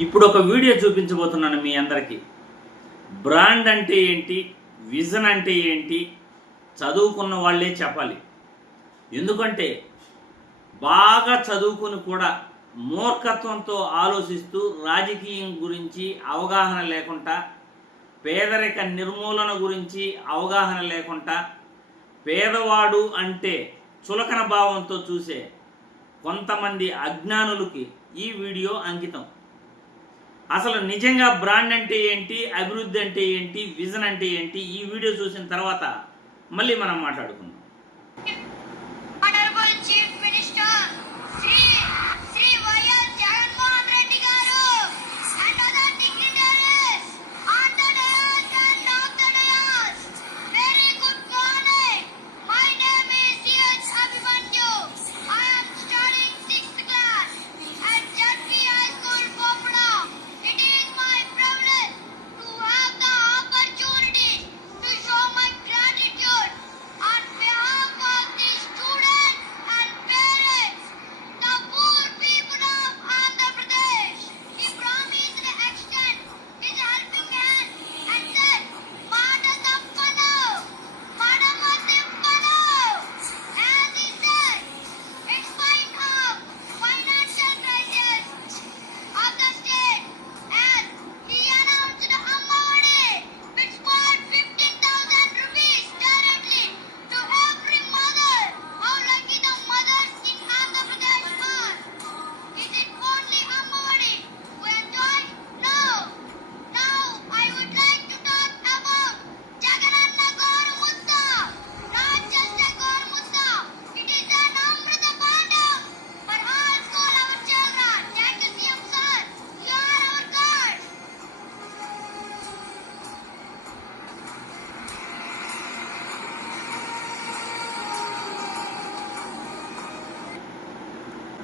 ఇప్పుడు ఒక వీడియో చూపించబోతున్నాను మీ అందరికీ. బ్రాండ్ అంటే ఏంటి? విజన్ అంటే ఏంటి? చదువుకున్న వాళ్ళే చెప్పాలి. ఎందుకంటే బాగా చదువుకుని కూడా మూర్ఖత్వంతో ఆలోచిస్తూ రాజకీయం గురించి అవగాహన లేకుండా పేదరిక నిర్మూలన గురించి అవగాహన లేకుండా పేదవాడు అంటే చులకన భావంతో చూసే కొంతమంది అజ్ఞానులకి ఈ వీడియో అంకితం. అసలు నిజంగా బ్రాండ్ అంటే ఏంటి అభివృద్ధి అంటే ఏంటి విజన్ అంటే ఏంటి ఈ వీడియో చూసిన తర్వాత మళ్ళీ మనం మాట్లాడుకుందాం.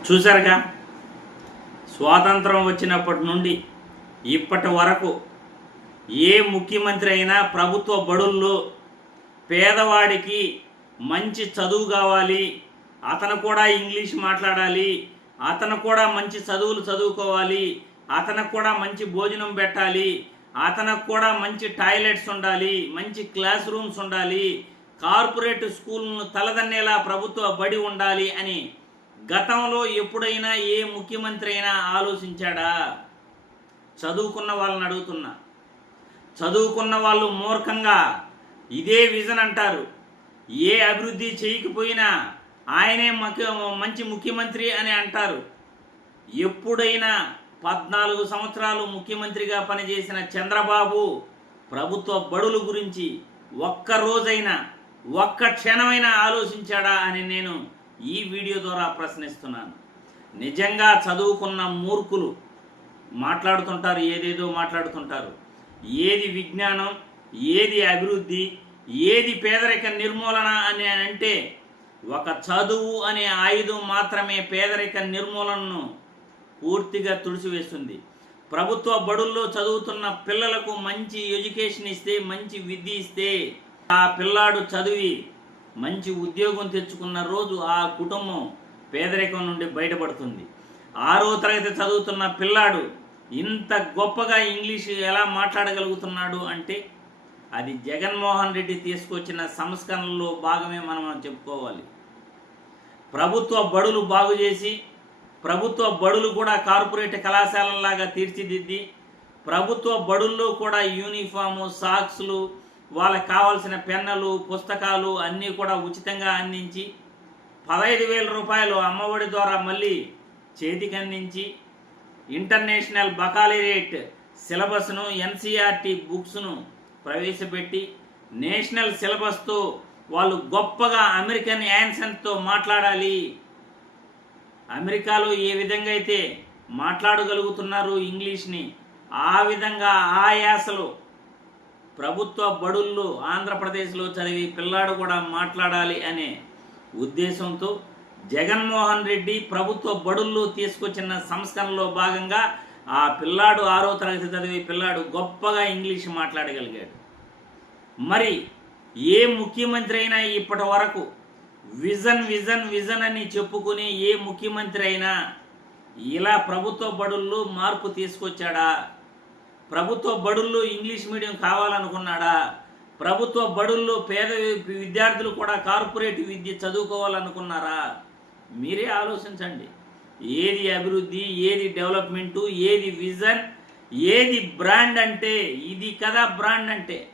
చూశారుగా? స్వాతంత్రం వచ్చినప్పటి నుండి ఇప్పటి వరకు ఏ ముఖ్యమంత్రి అయినా ప్రభుత్వ బడుల్లో పేదవాడికి మంచి చదువు కావాలి అతను కూడా ఇంగ్లీష్ మాట్లాడాలి అతను కూడా మంచి చదువులు చదువుకోవాలి అతనికి కూడా మంచి భోజనం పెట్టాలి అతనికి కూడా మంచి టాయిలెట్స్ ఉండాలి మంచి క్లాస్ రూమ్స్ ఉండాలి కార్పొరేట్ స్కూల్ను తలదన్నేలా ప్రభుత్వ బడి ఉండాలి అని గతంలో ఎప్పుడైనా ఏ ముఖ్యమంత్రి అయినా ఆలోచించాడా? చదువుకున్న వాళ్ళని అడుగుతున్నా. చదువుకున్న వాళ్ళు మూర్ఖంగా. ఇదే విజన్ అంటారు. ఏ అభివృద్ధి చేయకపోయినా ఆయనే మంచి ముఖ్యమంత్రి అని అంటారు. ఎప్పుడైనా పద్నాలుగు సంవత్సరాలు ముఖ్యమంత్రిగా పనిచేసిన చంద్రబాబు ప్రభుత్వ బడుల గురించి ఒక్క రోజైనా ఒక్క క్షణమైనా ఆలోచించాడా అని నేను ఈ వీడియో ద్వారా ప్రశ్నిస్తున్నాను. నిజంగా చదువుకున్న మూర్ఖులు మాట్లాడుతుంటారు ఏదేదో మాట్లాడుతుంటారు. ఏది విజ్ఞానం ఏది అభివృద్ధి ఏది పేదరిక నిర్మూలన అని అంటే ఒక చదువు అనే ఆయుధం మాత్రమే పేదరిక నిర్మూలనను పూర్తిగా తుడిచివేస్తుంది. ప్రభుత్వ బడుల్లో చదువుతున్న పిల్లలకు మంచి ఎడ్యుకేషన్ ఇస్తే మంచి విద్య ఇస్తే ఆ పిల్లాడు చదివి మంచి ఉద్యోగం తెచ్చుకున్న రోజు ఆ కుటుంబం పేదరికం నుండి బయటపడుతుంది. ఆరో తరగతి చదువుతున్న పిల్లాడు ఇంత గొప్పగా ఇంగ్లీష్ ఎలా మాట్లాడగలుగుతున్నాడు అంటే అది జగన్మోహన్ రెడ్డి తీసుకొచ్చిన సంస్కరణలో భాగమే మనం చెప్పుకోవాలి. ప్రభుత్వ బడులు బాగు చేసి ప్రభుత్వ బడులు కూడా కార్పొరేట్ కళాశాలలాగా తీర్చిదిద్ది ప్రభుత్వ బడుల్లో కూడా యూనిఫాము సాక్స్లు వాళ్ళకి కావాల్సిన పెన్నులు పుస్తకాలు అన్నీ కూడా ఉచితంగా అందించి పదహైదు వేల రూపాయలు అమ్మఒడి ద్వారా మళ్ళీ చేతికి అందించి ఇంటర్నేషనల్ బకాలి రేట్ సిలబస్ను ఎన్సీఆర్టీ బుక్స్ను ప్రవేశపెట్టి నేషనల్ సిలబస్తో వాళ్ళు గొప్పగా అమెరికన్ యాన్సెంట్తో మాట్లాడాలి. అమెరికాలో ఏ విధంగా అయితే మాట్లాడగలుగుతున్నారు ఇంగ్లీష్ని ఆ విధంగా ఆ యాసలో ప్రభుత్వ బడుల్లో ఆంధ్రప్రదేశ్లో చదివి పిల్లాడు కూడా మాట్లాడాలి అనే ఉద్దేశంతో జగన్మోహన్ రెడ్డి ప్రభుత్వ బడుల్లో తీసుకొచ్చిన సంస్కరణలో భాగంగా ఆ పిల్లాడు ఆరో తరగతి చదివి పిల్లాడు గొప్పగా ఇంగ్లీష్ మాట్లాడగలిగాడు. మరి ఏ ముఖ్యమంత్రి అయినా ఇప్పటి వరకు విజన్ విజన్ విజన్ అని చెప్పుకునే ఏ ముఖ్యమంత్రి అయినా ఇలా ప్రభుత్వ బడుల్లో మార్పు తీసుకొచ్చాడా? ప్రభుత్వ బడుల్లో ఇంగ్లీష్ మీడియం కావాలనుకున్నాడా? ప్రభుత్వ బడుల్లో పేద విద్యార్థులు కూడా కార్పొరేట్ విద్య చదువుకోవాలనుకున్నారా? మీరే ఆలోచించండి. ఏది అభివృద్ధి ఏది డెవలప్మెంటు ఏది విజన్ ఏది బ్రాండ్ అంటే ఇది కదా బ్రాండ్ అంటే.